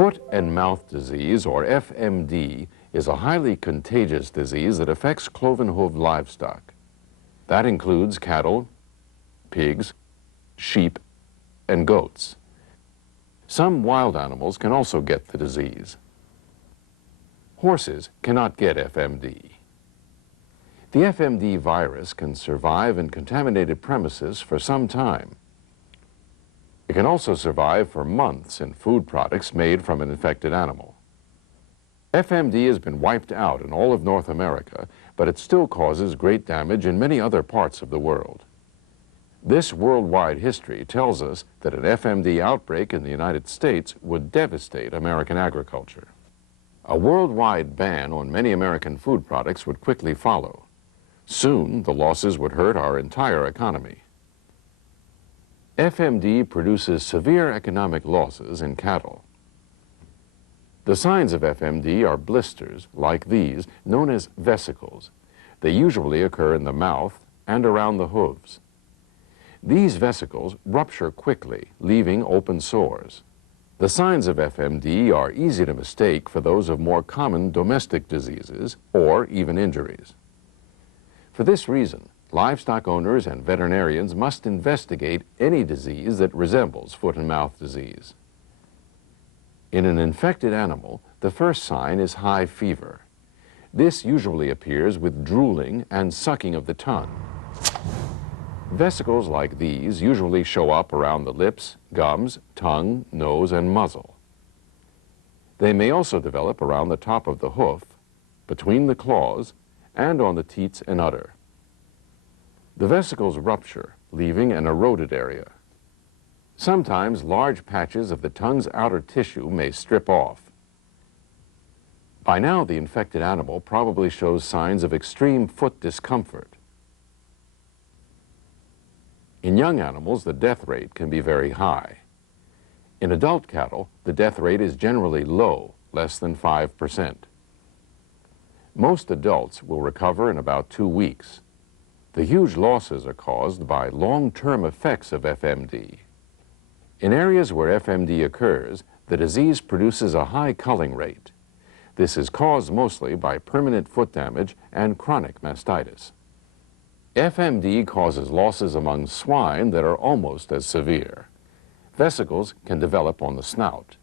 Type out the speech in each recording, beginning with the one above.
Foot and mouth disease, or FMD, is a highly contagious disease that affects cloven-hooved livestock. That includes cattle, pigs, sheep, and goats. Some wild animals can also get the disease. Horses cannot get FMD. The FMD virus can survive in contaminated premises for some time. It can also survive for months in food products made from an infected animal. FMD has been wiped out in all of North America, but it still causes great damage in many other parts of the world. This worldwide history tells us that an FMD outbreak in the United States would devastate American agriculture. A worldwide ban on many American food products would quickly follow. Soon, the losses would hurt our entire economy. FMD produces severe economic losses in cattle. The signs of FMD are blisters, like these, known as vesicles. They usually occur in the mouth and around the hooves. These vesicles rupture quickly, leaving open sores. The signs of FMD are easy to mistake for those of more common domestic diseases or even injuries. For this reason, livestock owners and veterinarians must investigate any disease that resembles foot and mouth disease. In an infected animal, the first sign is high fever. This usually appears with drooling and sucking of the tongue. Vesicles like these usually show up around the lips, gums, tongue, nose, and muzzle. They may also develop around the top of the hoof, between the claws, and on the teats and udder. The vesicles rupture, leaving an eroded area. Sometimes large patches of the tongue's outer tissue may strip off. By now, the infected animal probably shows signs of extreme foot discomfort. In young animals, the death rate can be very high. In adult cattle, the death rate is generally low, less than 5%. Most adults will recover in about 2 weeks. The huge losses are caused by long-term effects of FMD. In areas where FMD occurs, the disease produces a high culling rate. This is caused mostly by permanent foot damage and chronic mastitis. FMD causes losses among swine that are almost as severe. Vesicles can develop on the snout.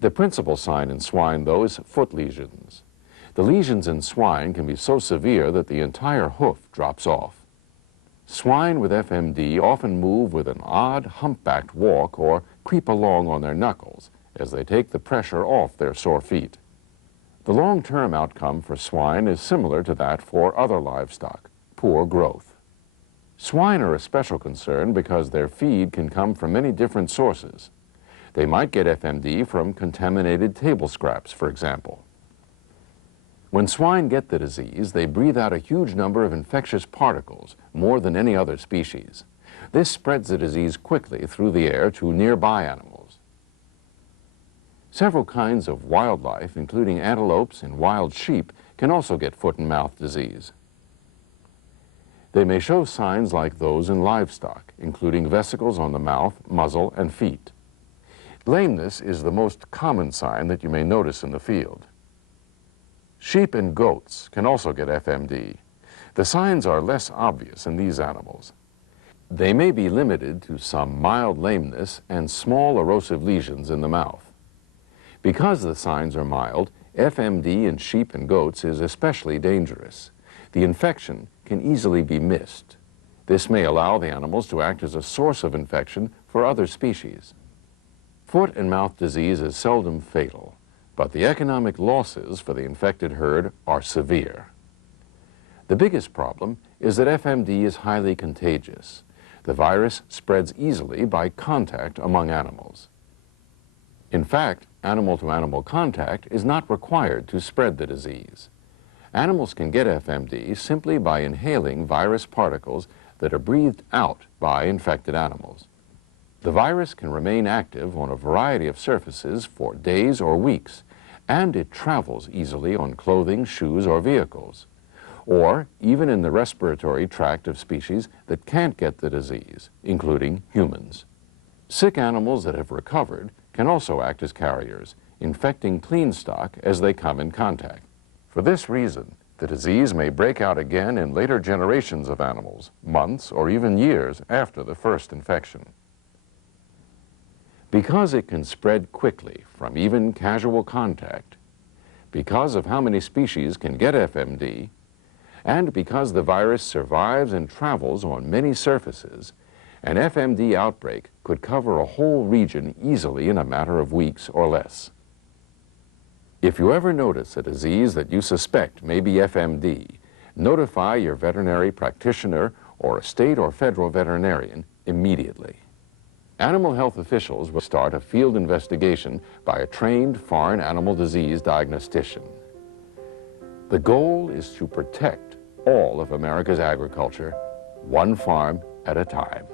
The principal sign in swine, though, is foot lesions. The lesions in swine can be so severe that the entire hoof drops off. Swine with FMD often move with an odd humpbacked walk or creep along on their knuckles as they take the pressure off their sore feet. The long-term outcome for swine is similar to that for other livestock: poor growth. Swine are a special concern because their feed can come from many different sources. They might get FMD from contaminated table scraps, for example. When swine get the disease, they breathe out a huge number of infectious particles, more than any other species. This spreads the disease quickly through the air to nearby animals. Several kinds of wildlife, including antelopes and wild sheep, can also get foot and mouth disease. They may show signs like those in livestock, including vesicles on the mouth, muzzle, and feet. Lameness is the most common sign that you may notice in the field. Sheep and goats can also get FMD. The signs are less obvious in these animals. They may be limited to some mild lameness and small erosive lesions in the mouth. Because the signs are mild, FMD in sheep and goats is especially dangerous. The infection can easily be missed. This may allow the animals to act as a source of infection for other species. Foot and mouth disease is seldom fatal, but the economic losses for the infected herd are severe. The biggest problem is that FMD is highly contagious. The virus spreads easily by contact among animals. In fact, animal-to-animal contact is not required to spread the disease. Animals can get FMD simply by inhaling virus particles that are breathed out by infected animals. The virus can remain active on a variety of surfaces for days or weeks, and it travels easily on clothing, shoes, or vehicles, or even in the respiratory tract of species that can't get the disease, including humans. Sick animals that have recovered can also act as carriers, infecting clean stock as they come in contact. For this reason, the disease may break out again in later generations of animals, months or even years after the first infection. Because it can spread quickly from even casual contact, because of how many species can get FMD, and because the virus survives and travels on many surfaces, an FMD outbreak could cover a whole region easily in a matter of weeks or less. If you ever notice a disease that you suspect may be FMD, notify your veterinary practitioner or a state or federal veterinarian immediately. Animal health officials will start a field investigation by a trained foreign animal disease diagnostician. The goal is to protect all of America's agriculture, one farm at a time.